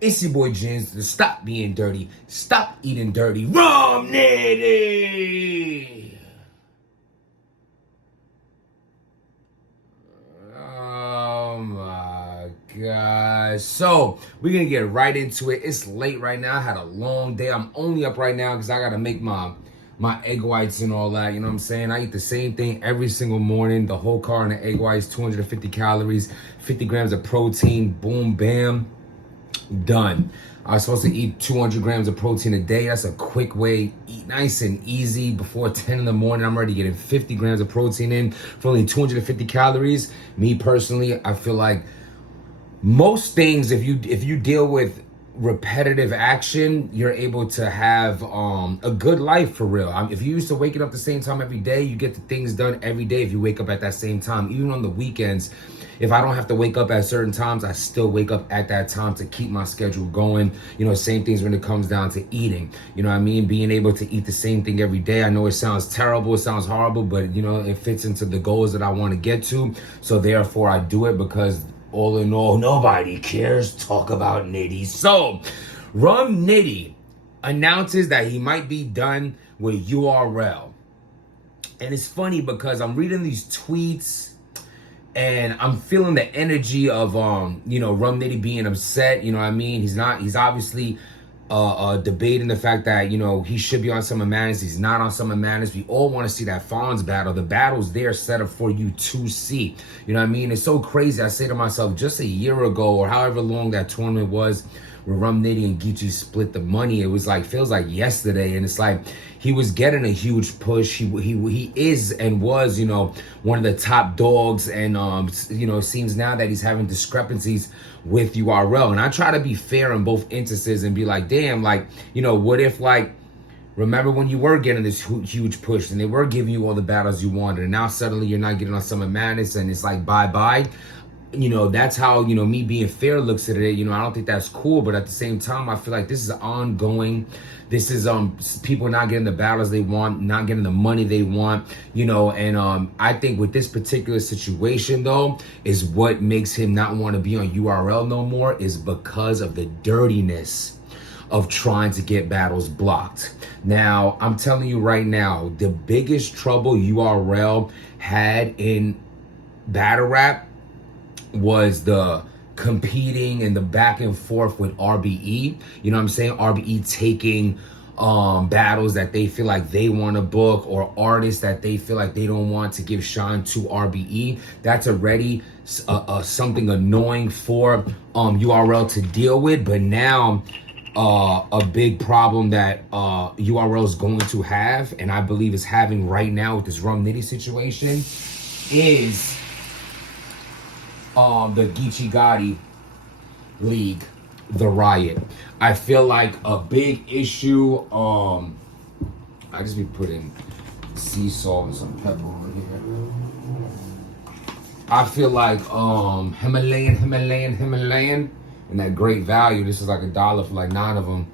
It's your boy Jins. To stop being dirty. Stop eating dirty. Rum nitty. Oh my gosh. So we're gonna get right into it. It's late right now. I had a long day. I'm only up right now because I gotta make my egg whites and all that. You know what I'm saying? I eat the same thing every single morning. The whole carton of egg whites, 250 calories, 50 grams of protein. Boom, bam. Done. I was supposed to eat 200 grams of protein a day. That's a quick way, eat nice and easy. Before 10 in the morning, I'm already getting 50 grams of protein in for only 250 calories. Me personally, I feel like most things, if you deal with repetitive action, you're able to have a good life for real. If you used to waking up the same time every day, you get the things done every day if you wake up at that same time. Even on the weekends, if I don't have to wake up at certain times, I still wake up at that time to keep my schedule going. You know, same things when it comes down to eating. You know what I mean? Being able to eat the same thing every day. I know it sounds terrible, it sounds horrible, but you know, it fits into the goals that I want to get to. So therefore I do it because all in all, nobody cares. Talk about Nitty. So, Rum Nitty announces that he might be done with URL. And it's funny because I'm reading these tweets and I'm feeling the energy of Rum Nitty being upset. You know what I mean? He's obviously debating the fact that, you know, he should be on Summer Madness. He's not on Summer Madness. We all want to see that Fonz battle. The battle's there set up for you to see. You know what I mean? It's so crazy. I say to myself, just a year ago or however long that tournament was where Rum Nitty and Geechee split the money, it was like, feels like yesterday. And it's like, he was getting a huge push. He is and was, you know, one of the top dogs. And, you know, it seems now that he's having discrepancies with URL. And I try to be fair in both instances and be like, damn, like, you know, what if, like, remember when you were getting this huge push and they were giving you all the battles you wanted, and now suddenly you're not getting on Summer Madness and it's like, bye-bye. You know, that's how, you know, me being fair looks at it. You know, I don't think that's cool, but at the same time, I feel like this is ongoing. This is people not getting the battles they want, not getting the money they want, you know, and I think with this particular situation though, is what makes him not want to be on URL no more is because of the dirtiness of trying to get battles blocked. Now, I'm telling you right now, the biggest trouble URL had in battle rap was the competing and the back and forth with RBE. You know what I'm saying? RBE taking battles that they feel like they want to book or artists that they feel like they don't want to give shine to RBE. That's already something annoying for URL to deal with. But now a big problem that URL is going to have, and I believe is having right now with this Rum Nitty situation, is the Geechee Gotti League, the Riot. I feel like a big issue, I just be putting sea salt and some pepper on here. I feel like Himalayan, and that great value. This is like $1 for like 9 of them.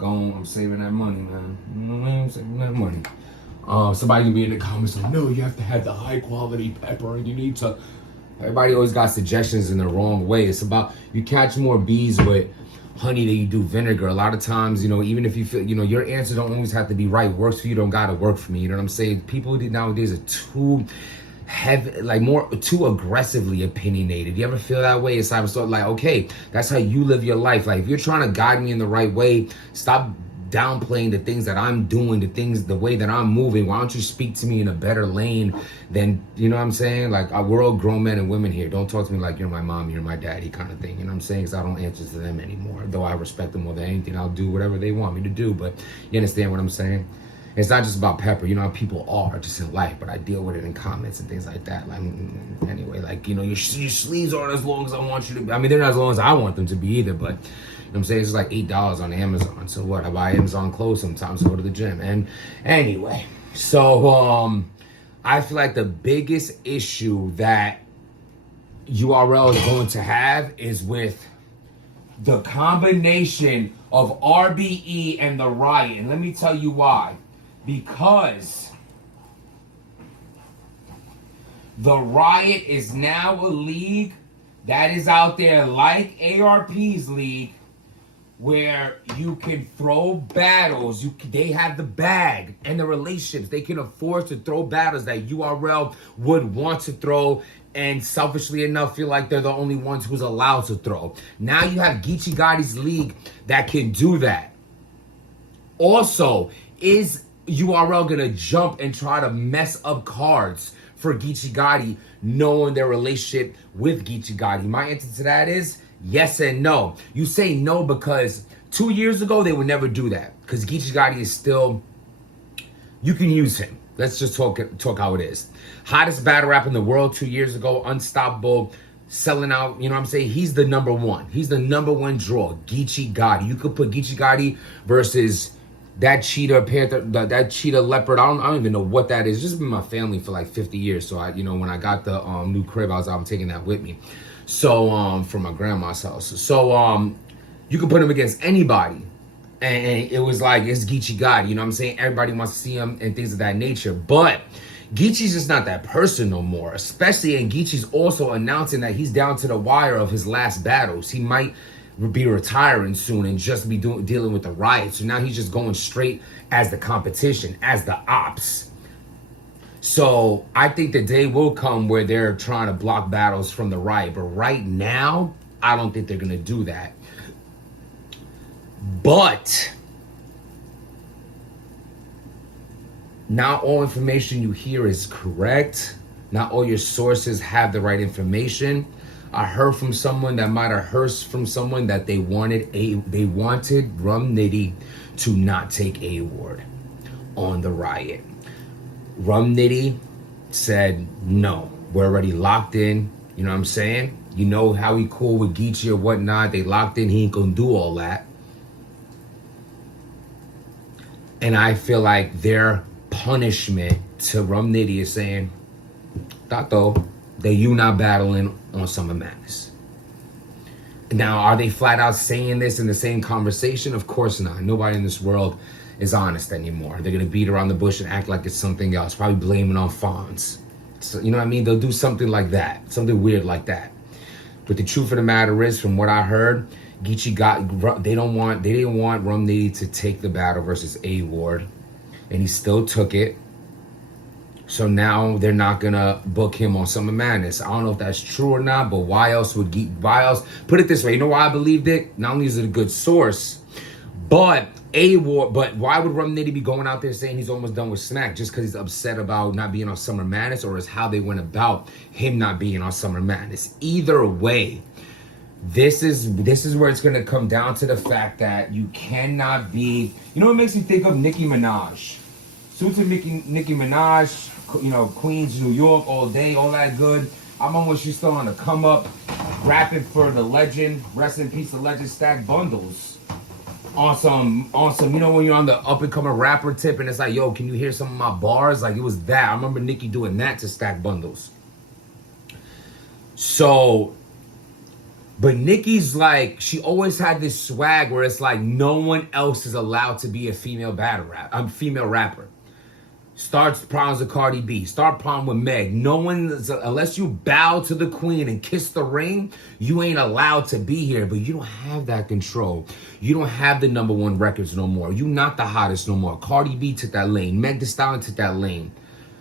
I'm saving that money, man. You know what I mean? I'm saving that money. Somebody can be in the comments like, no, you have to have the high quality pepper and you need to. Everybody always got suggestions in the wrong way. It's about, you catch more bees with honey than you do vinegar. A lot of times, you know, even if you feel, you know, your answer don't always have to be right. Works for you, don't gotta work for me. You know what I'm saying? People nowadays are too heavy, like too aggressively opinionated. You ever feel that way? It's sort of like, okay, that's how you live your life. Like if you're trying to guide me in the right way, stop downplaying the things that I'm doing, the way that I'm moving. Why don't you speak to me in a better lane than, you know what I'm saying? Like, we're all grown men and women here. Don't talk to me like you're my mom, you're my daddy kind of thing. You know what I'm saying? Because I don't answer to them anymore. Though I respect them more than anything. I'll do whatever they want me to do. But you understand what I'm saying? It's not just about pepper. You know how people are just in life, but I deal with it in comments and things like that. Like, anyway, like, you know, your sleeves aren't as long as I want you to be. I mean, they're not as long as I want them to be either, but you know what I'm saying? It's like $8 on Amazon. So what? I buy Amazon clothes sometimes to go to the gym. And anyway, so I feel like the biggest issue that URL is going to have is with the combination of RBE and the Riot. And let me tell you why. Because the Riot is now a league that is out there like ARP's league, where you can throw battles. They have the bag and the relationships. They can afford to throw battles that URL would want to throw, and selfishly enough feel like they're the only ones who's allowed to throw. Now you have Geechee Gotti's league that can do that. Also, is URL gonna jump and try to mess up cards for Geechee Gotti, knowing their relationship with Geechee Gotti? My answer to that is yes and no. You say no because 2 years ago they would never do that, because Geechee Gotti is still, you can use him. Let's just talk how it is. Hottest battle rap in the world 2 years ago, unstoppable, selling out, you know what I'm saying? He's the number one. He's the number one draw, Geechee Gotti. You could put Geechee Gotti versus that cheetah panther, that cheetah leopard. I don't even know what that is. It's just been my family for like 50 years. So when I got the new crib, I'm taking that with me. So from my grandma's house. So you can put him against anybody. And it was like, it's Geechee Gotti, you know what I'm saying? Everybody wants to see him and things of that nature. But Geechee's just not that person no more. Especially, and Geechee's also announcing that he's down to the wire of his last battles. He might be retiring soon and just be dealing with the riot. So now he's just going straight as the competition, as the ops. So I think the day will come where they're trying to block battles from the riot. But right now, I don't think they're going to do that. But not all information you hear is correct. Not all your sources have the right information. I heard from someone that might have heard from someone that they wanted Rum Nitty to not take a award on the riot. Rum Nitty said, no, we're already locked in. You know what I'm saying? You know how he cool with Geechee or whatnot. They locked in. He ain't gonna do all that. And I feel like their punishment to Rum Nitty is saying, Tato, that you not battling on Summer Madness. Now, are they flat out saying this in the same conversation? Of course not. Nobody in this world is honest anymore. They're going to beat around the bush and act like it's something else. Probably blaming on Fonz. So, you know what I mean? They'll do something like that. Something weird like that. But the truth of the matter is, from what I heard, Geechee they didn't want Rum Nitty to take the battle versus A Ward, and he still took it. So now they're not gonna book him on Summer Madness. I don't know if that's true or not, but why else? Put it this way, you know why I believed it? Not only is it a good source, but why would Rum Nitty be going out there saying he's almost done with Smack just because he's upset about not being on Summer Madness, or is how they went about him not being on Summer Madness? Either way, this is where it's gonna come down to the fact that you cannot be. You know what makes me think of Nicki Minaj? Suits of Nicki Minaj, you know, Queens, New York, all day, all that good. I'm on when she's still on the come up, rapping for the legend, rest in peace, the legend, Stack Bundles. Awesome, you know when you're on the up and coming rapper tip and it's like, yo, can you hear some of my bars? Like, it was that. I remember Nicki doing that to Stack Bundles. So, but Nicki's like, she always had this swag where it's like no one else is allowed to be a female female rapper. Starts problems with Cardi B. Start problem with Meg. No one, unless you bow to the queen and kiss the ring, you ain't allowed to be here. But you don't have that control. You don't have the #1 records no more. You not the hottest no more. Cardi B took that lane. Meg Thee Stallion took that lane.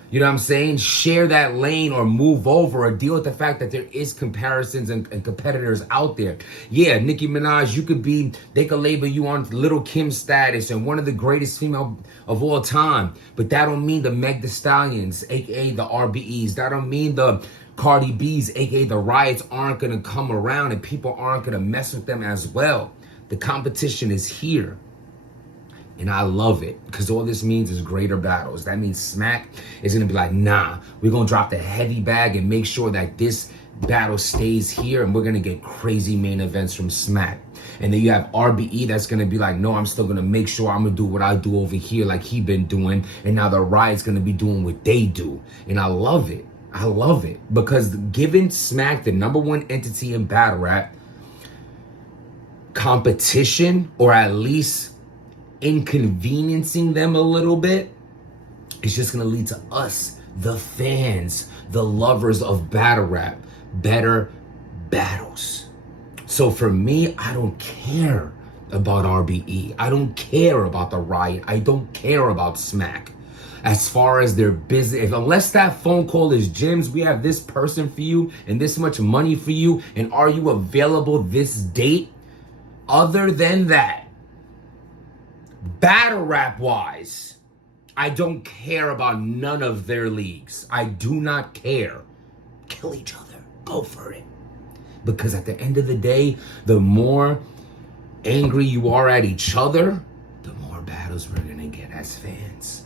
You know what I'm saying? Share that lane or move over or deal with the fact that there is comparisons and competitors out there. Yeah, Nicki Minaj, they could label you on Little Kim status and one of the greatest female of all time. But that don't mean the Meg Thee Stallions, aka the RBEs. That don't mean the Cardi B's, aka the Riots, aren't gonna come around and people aren't gonna mess with them as well. The competition is here. And I love it, because all this means is greater battles. That means Smack is going to be like, nah, we're going to drop the heavy bag and make sure that this battle stays here, and we're going to get crazy main events from Smack. And then you have RBE that's going to be like, no, I'm still going to make sure I'm going to do what I do over here like he been doing. And now the Riot's going to be doing what they do. And I love it. I love it. Because giving Smack the #1 entity in battle rap competition, or at least inconveniencing them a little bit, it's just gonna lead to us, the fans, the lovers of battle rap, better battles. So for me, I don't care about RBE. I don't care about the Riot. I don't care about Smack. As far as their business, unless that phone call is Jim's, we have this person for you and this much money for you, and are you available this date? Other than that, battle rap wise, I don't care about none of their leagues. I do not care. Kill each other. Go for it. Because at the end of the day, the more angry you are at each other, the more battles we're going to get as fans.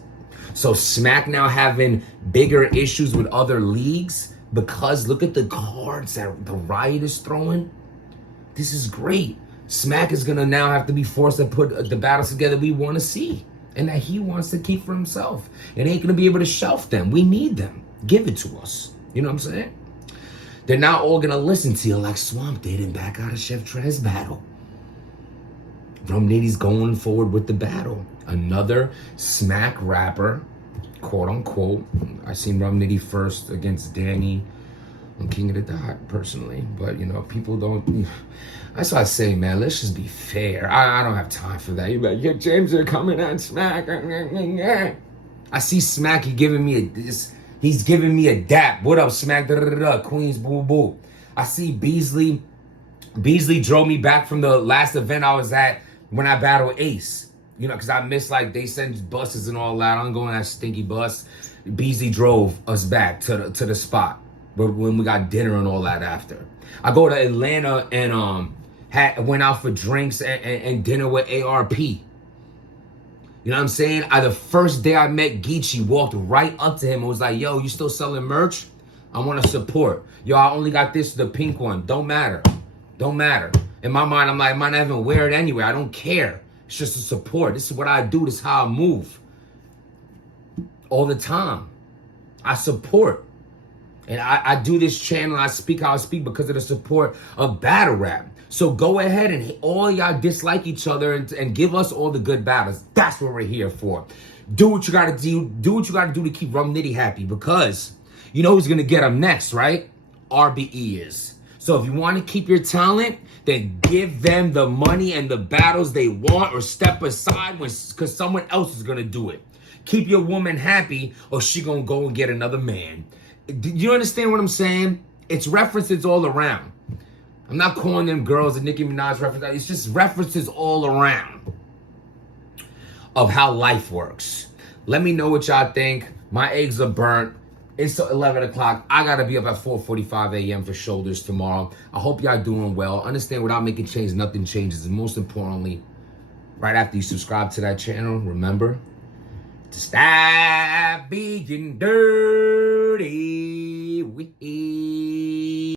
So Smack now having bigger issues with other leagues because look at the cards that the Riot is throwing. This is great. Smack is going to now have to be forced to put the battles together we want to see and that he wants to keep for himself. And ain't going to be able to shelf them. We need them. Give it to us. You know what I'm saying? They're not all going to listen to you like Swamp did and back out of Chef Trez battle. Rum Nitty's going forward with the battle. Another Smack rapper, quote unquote. I seen Rum Nitty first against Danny on King of the Dot personally. But, you know, people don't... That's why I say, man, let's just be fair. I don't have time for that. You're like, yeah, James, they're coming on Smack. I see Smack, he's giving me a dap. What up, Smack? Queens, boo, boo. I see Beasley. Beasley drove me back from the last event I was at when I battled Ace. You know, because I missed, like, they send buses and all that. I'm going that stinky bus. Beasley drove us back to the spot when we got dinner and all that after. I go to Atlanta and went out for drinks and dinner with ARP. You know what I'm saying? The first day I met Geechee, walked right up to him and was like, yo, you still selling merch? I want to support. Yo, I only got this, the pink one. Don't matter. Don't matter. In my mind, I'm like, I might not even wear it anyway. I don't care. It's just a support. This is what I do. This is how I move. All the time. I support. And I do this channel. I speak how I speak because of the support of battle rap. So go ahead and all y'all dislike each other and give us all the good battles. That's what we're here for. Do what you got to do. Do what you got to do to keep Rum Nitty happy because you know who's going to get him next, right? RBE is. So if you want to keep your talent, then give them the money and the battles they want or step aside because someone else is going to do it. Keep your woman happy or she going to go and get another man. Do you understand what I'm saying? It's references all around. I'm not calling them girls and Nicki Minaj references. It's just references all around of how life works. Let me know what y'all think. My eggs are burnt. It's 11 o'clock. I got to be up at 4:45 a.m. for shoulders tomorrow. I hope y'all doing well. Understand without making change, nothing changes. And most importantly, right after you subscribe to that channel, remember to stop being dirty.